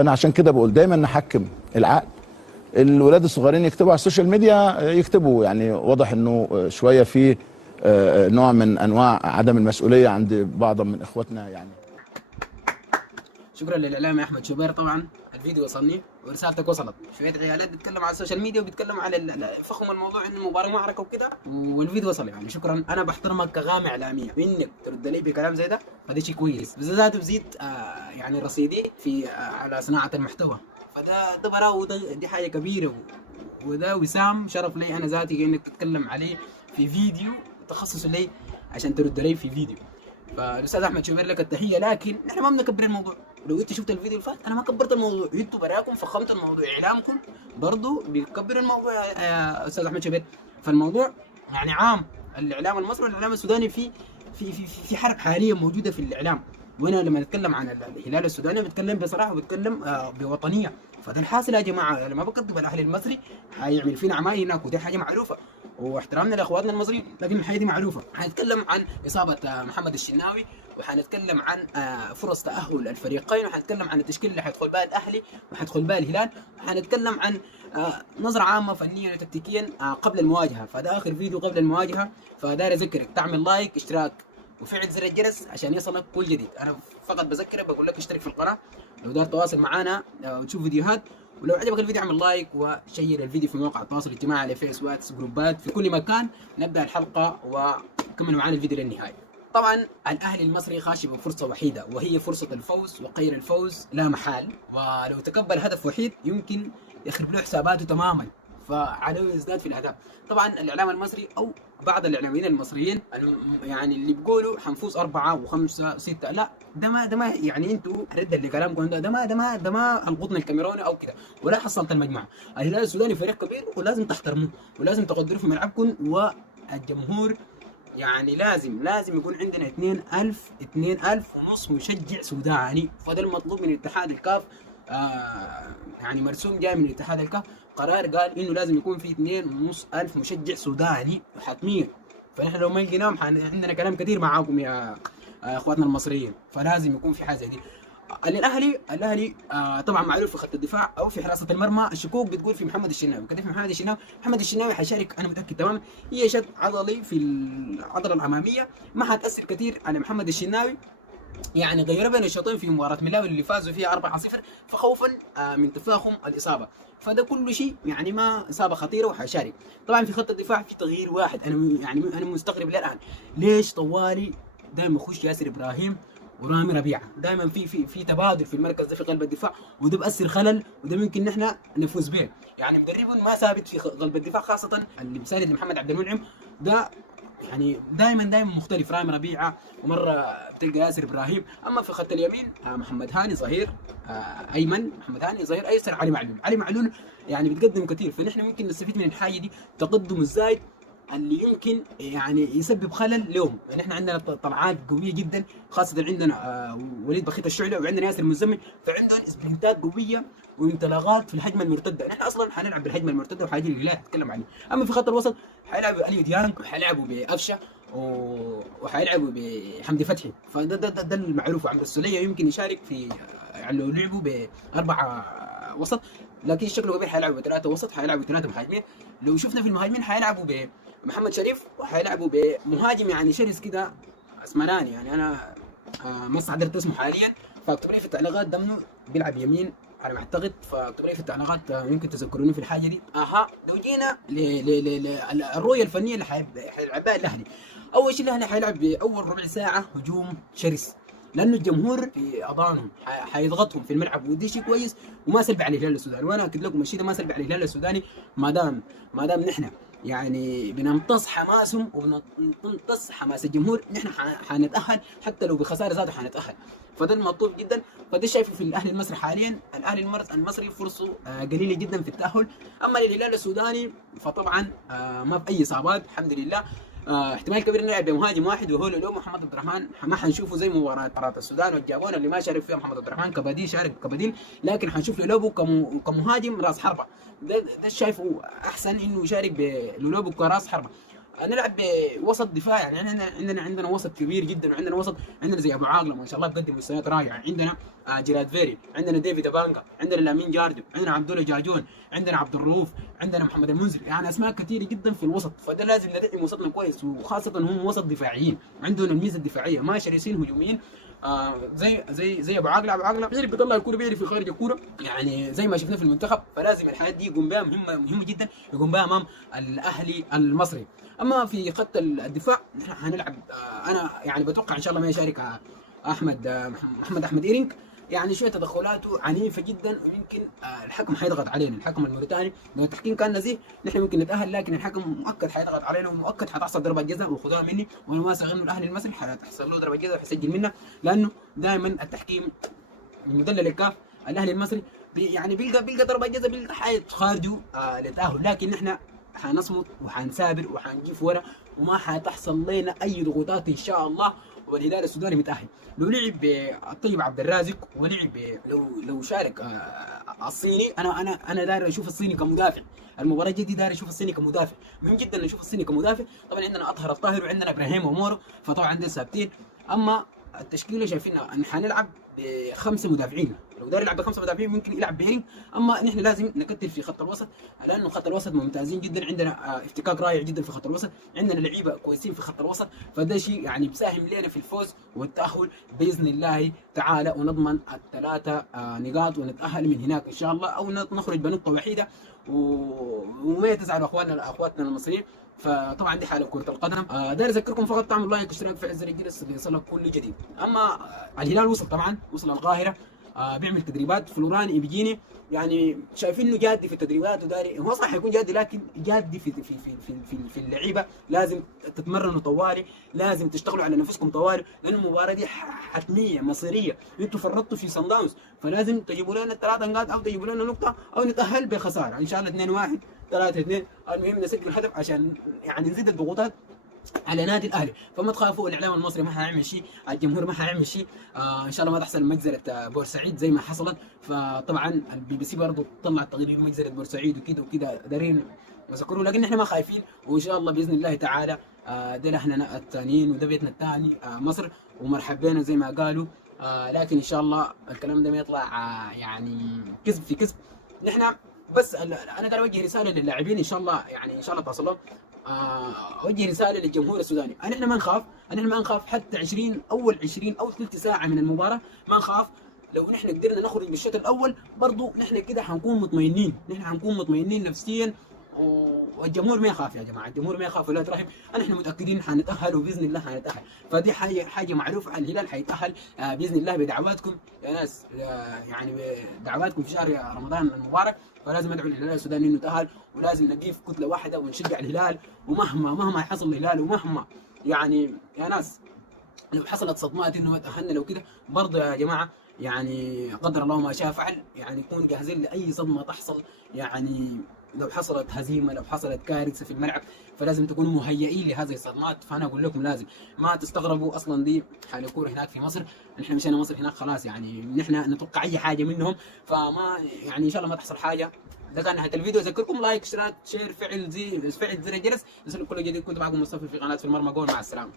فانا عشان كده بقول دايما نحكم العقل. الولاد الصغيرين يكتبوا على السوشيال ميديا يكتبوا، يعني واضح انه شويه في نوع من انواع عدم المسؤوليه عند بعض من اخواتنا يعني. شكرا للاعلامي احمد شوبير. طبعا الفيديو وصلني ورسالتك وصلت. شويه عيالات بيتكلموا على السوشيال ميديا وبيتكلموا على فخم الموضوع انه المباراه معركه وكده، والفيديو وصل. يعني شكرا، انا بحترمك كغامة اعلاميه، انك ترد لي بكلام زي ده فده شيء كويس، بالذات بزيد يعني رصيدي في على صناعه المحتوى. فده براو، دي حاجه كبيره، وده وسام شرف لي انا ذاتي انك تتكلم عليه في فيديو تخصص لي عشان ترد لي في فيديو. فالاستاذ احمد شوبير لك التحيه، لكن نحن ما بنكبر الموضوع. لو انت شفت الفيديو اللي فات انا ما كبرت الموضوع، انتوا براكم فخمت الموضوع، اعلامكم برضه بيكبر الموضوع يا استاذ احمد شوبير. فالموضوع يعني عام، الاعلام المصري والاعلام السوداني في حرب حاليا موجوده في الاعلام. وانا لما نتكلم عن الهلال السوداني بتكلم بصراحه وبتكلم بوطنيه. فده الحاصل يا جماعه، لما بكذب الاهلي المصري حيعمل فينا عمايل هناك، ودي حاجه معروفه، واحترامنا لاخواتنا المصريين، لكن الحاجه دي معروفه. حنتكلم عن اصابه محمد الشناوي، وحنتكلم عن فرص تاهل الفريقين، وحنتكلم عن التشكيله اللي حيدخل بها الاهلي وحيدخل بها الهلال، وحنتكلم عن نظره عامه فنيا وتكتيكيا قبل المواجهه. فده اخر فيديو قبل المواجهه، فداير اذكرك تعمل لايك، اشتراك، وفعل زر الجرس عشان يصلك كل جديد. انا فقط بذكرك بقول لك اشترك في القناه لو دار تواصل معنا وتشوف فيديوهات، ولو عجبك الفيديو اعمل لايك وشير الفيديو في مواقع التواصل الاجتماعي على فيس واتس جروبات في كل مكان. نبدا الحلقه وكملوا معنا الفيديو للنهايه. طبعا الاهلي المصري خاشي بفرصه وحيده، وهي فرصه الفوز، وغير الفوز لا محال، ولو تقبل هدف وحيد يمكن يخرب له حساباته تماما، فعليه يزداد في الاهداف. طبعا الاعلام المصري او بعض الاعلاميين المصريين يعني اللي بيقولوا حنفوز 4 و5 و6، لا ده ما يعني انتوا ردا لكلامكم ده ما القطن الكاميروني او كده، ولا حصلت المجموعه. الهلال السوداني فريق كبير ولازم تحترموه ولازم تقدروه في ملعبكم، والجمهور يعني لازم يكون عندنا 2000 ونص مشجع سوداني. فده المطلوب من اتحاد الكاف، يعني مرسوم جاي من اتحاد الكاف، قرار قال انه لازم يكون في 2,500 مشجع سوداني حتميا. فنحن لو ما لقيناهم عندنا كلام كثير معاكم يا اخواتنا المصريين، فلازم يكون في حاجه دي. الاهلي طبعا معروف في خط الدفاع او في حراسه المرمى، الشكوك بتقول في محمد الشناوي. كيف محمد الشناوي حيشارك، انا متاكد تماما، هي شد عضلي في العضله الاماميه، ما حتاثر كثير على محمد الشناوي. يعني غيروا بين الشوطين في مباراه ملاوي اللي فازوا فيها 4-0 فخوفا من تفاقم الاصابه. فده كل شيء يعني ما اصابه خطيره وحيشارك. طبعا في خط الدفاع في تغيير واحد، انا مستغرب للان ليش طوالي دائما يخش ياسر ابراهيم ورامي ربيعه، دائما في تبادل في المركز ده في قلب الدفاع، وده بأثر خلل، وده ممكن نحن نفوز به. يعني مدربهم ما ثابت في قلب الدفاع، خاصه اللي مساند لمحمد عبد المنعم ده يعني دائما مختلف، رامي ربيعه ومره بتلقى ياسر ابراهيم. اما في خط اليمين محمد هاني ظهير ايمن، محمد هاني ظهير ايسر، علي معلول يعني بتقدم كثير. فنحن ممكن نستفيد من الحاجه دي، تقدم الزايد اللي يمكن يعني يسبب خلل لهم. يعني احنا عندنا طلعات قويه جدا، خاصه عندنا وليد بخيت الشعلة وعندنا ياسر المزمل، فعندهم اسبرنتات قويه وانطلاقات في الهجمه المرتده. نحن اصلا حنلعب بالهجمه المرتده وحاجي الهلال نتكلم عنه. اما في خط الوسط حيلعبوا اليو ديانج وحيلعبوا بافشه وحيلعبوا بحمدي فتحي، فده المعروف. وعمرو السوليه يمكن يشارك في يعني لو لعبوا باربعه وسط، لكن شكله كبير حيلعبوا ب3 وسط، حيلعبوا 3 مهاجمين. لو شفنا في المهاجمين حيلعبوا بمحمد شريف، وحيلعبوا بمهاجم يعني شرس كده اسمراني، يعني انا ما استحضرت اسمه حاليا، فاكتبوا لي في التعليقات دمه بيلعب يمين على ما اعتقد، فاكتبوا لي في التعليقات يمكن تذكروني في الحاجه دي. لو جينا الرؤيه الفنيه اللي حيلعب بها الاهلي، اول شيء الاهلي حيلعب باول ربع ساعه هجوم شرس، لانه الجمهور في اضانهم حيضغطهم في الملعب، ودي شيء كويس وما سلبي على الهلال السوداني. وانا اكد لكم الشيء ده ما سلبي على الهلال السوداني، ما دام نحن يعني بنمتص حماسهم وبنمتص حماس الجمهور، نحن حنتاهل حتى لو بخساره ذاته حنتاهل. فده المطلوب جدا، فده شايفه في الاهلي المصري حاليا. الاهلي المصري فرصه قليله جدا في التاهل. اما للهلال السوداني فطبعا ما في اي اصابات الحمد لله. احتمال كبير انه يلعب بمهاجم واحد، وهو اليوم محمد عبد الرحمن. ما حنشوفه زي مباراه السودان والجابون اللي ما شارك فيها محمد عبد الرحمن كبديل، شارك كبديل، لكن حنشوف لولوبو كمهاجم راس حربه. ده شايفه احسن انه يشارك بلولوبو كراس حربه. نلعب بوسط دفاع. يعني عندنا وسط كبير جدا، وعندنا وسط عندنا زي ابو عاقله ما شاء الله بيقدم مستويات رائعه، عندنا جيراد فيري، عندنا ديفيد بانجا، عندنا لامين جاردو، عندنا عبد الله جاجون، عندنا عبد الرؤوف، عندنا محمد المنذر. يعني اسماء كثيره جدا في الوسط، فده لازم ندعم وسطنا كويس، وخاصه هم وسط دفاعيين عندهم الميزه الدفاعيه، ما شرسين هجوميين. زي ابو عاقله بيعرف يطلع الكوره، بيعرف في خارج الكوره، يعني زي ما شفنا في المنتخب. فلازم الحاجات دي يقوم بها، مهمه جدا يقوم بها امام الاهلي المصري. اما في خط الدفاع نحن هنلعب، انا يعني بتوقع ان شاء الله ما يشارك محمد احمد ايرينج. يعني شويه تدخلاته عنيفه جدا، ويمكن الحكم حيضغط علينا، الحكم الموريتاني لو التحكيم كان نزيه نحن ممكن نتاهل، لكن الحكم مؤكد حيضغط علينا، ومؤكد حتحصل ضربه جزاء وخذوها مني، وانا ما انه الاهلي المصري حتحصل له ضربه جزاء وحيسجل منها، لانه دائما التحكيم مدلل الكاف الاهلي المصري يعني بيلقى ضربه جزاء، بيلقى حيط خارجه للتاهل، لكن نحن حنصمت وحنثابر وحنجيب ورا، وما حتحصل لنا اي ضغوطات ان شاء الله، والهلال السوداني متاهل. لو لعب الطيب عبد الرازق ولعب لو شارك الصيني، انا داير اشوف الصيني كمدافع. المباراه الجديده داير اشوف الصيني كمدافع، مهم جدا نشوف الصيني كمدافع. طبعا عندنا اطهر الطاهر وعندنا ابراهيم ومورو، فطبعا عندنا ثابتين. اما التشكيله شايفينها ان حنلعب ب5 مدافعين، لو داير يلعب ب5 مدافعين ممكن يلعب بهيرنج. اما نحن لازم نكتل في خط الوسط، لانه خط الوسط ممتازين جدا، عندنا افتكاك رائع جدا في خط الوسط، عندنا لعيبه كويسين في خط الوسط، فده شيء يعني بيساهم لنا في الفوز والتاهل باذن الله تعالى، ونضمن ال3 نقاط ونتاهل من هناك ان شاء الله، او نخرج بنقطه وحيده وما يتزعلوا اخواتنا المصريين. فطبعا دي حاله كره القدم. داير اذكركم فقط تعملوا لايك واشتراك في زر الجرس ليصلك كل جديد. اما الهلال وصل القاهره، بيعمل تدريبات. فلوران بيجيني يعني شايفين انه جادي في التدريبات، وداري هو صح يكون جادي، لكن جادي في اللعيبه. لازم تتمرنوا طوالي، لازم تشتغلوا على نفسكم طوالي، لان المباراه دي حتميه مصيريه. انتوا فرطتوا في صن داونز، فلازم تجيبوا لنا ال3 نقاط، او تجيبوا لنا نقطه، او نتاهل بخساره ان شاء الله 2-1 3-2. المهم نسجل الهدف عشان يعني نزيد الضغوطات على نادي الاهلي. فما تخافوا، الاعلام المصري ما حيعمل شيء، الجمهور ما حيعمل شيء. ان شاء الله ما تحصل مجزره بورسعيد زي ما حصلت. فطبعا البي بي سي برضه طلع تقرير في مجزره بورسعيد وكده دارين يذكروا، لكن احنا ما خايفين، وان شاء الله باذن الله تعالى ده احنا الثانيين، وده بيتنا الثاني مصر، ومرحب بنا زي ما قالوا. لكن ان شاء الله الكلام ده ما يطلع يعني كذب في كذب. نحن بس انا قاعد اوجه رساله للاعبين، ان شاء الله يعني ان شاء الله توصل لهم. اوجه رساله للجمهور السوداني، نحن ما نخاف حتى 20 او ثلث ساعه من المباراه، ما نخاف. لو نحن قدرنا نخرج بالشوط الاول برضو نحن كده حنكون مطمئنين نفسيا، والجمهور ما يخاف يا جماعه، الجمهور ما يخاف ولا يترحم. نحن متاكدين حنتاهل، وباذن الله حنتاهل. فدي حاجه معروفه، الهلال حيتاهل باذن الله بدعواتكم يا ناس، يعني بدعواتكم في شهر رمضان المبارك. فلازم ادعو للهلال السوداني انه يتاهل، ولازم نقيف كتله واحده ونشجع الهلال. ومهما يحصل للهلال، ومهما يعني يا ناس لو حصلت صدمات انه ما تاهلنا لو كده، برضه يا جماعه يعني قدر الله ما شاء فعل، يعني نكون جاهزين لاي صدمه تحصل. يعني لو حصلت هزيمه، لو حصلت كارثه في الملعب، فلازم تكونوا مهيئين لهذه الصدمات. فانا اقول لكم لازم ما تستغربوا اصلا دي حال الكوره هناك في مصر. نحن مشينا مصر هناك خلاص، يعني نحن نتوقع اي حاجه منهم، فما يعني ان شاء الله ما تحصل حاجه. ده كان نهايه الفيديو. اذكركم لايك اشتراك شير فعل زر الجرس يصلكم كل جديد. كنت معكم مصطفى في قناه في المرمى جول. مع السلامه.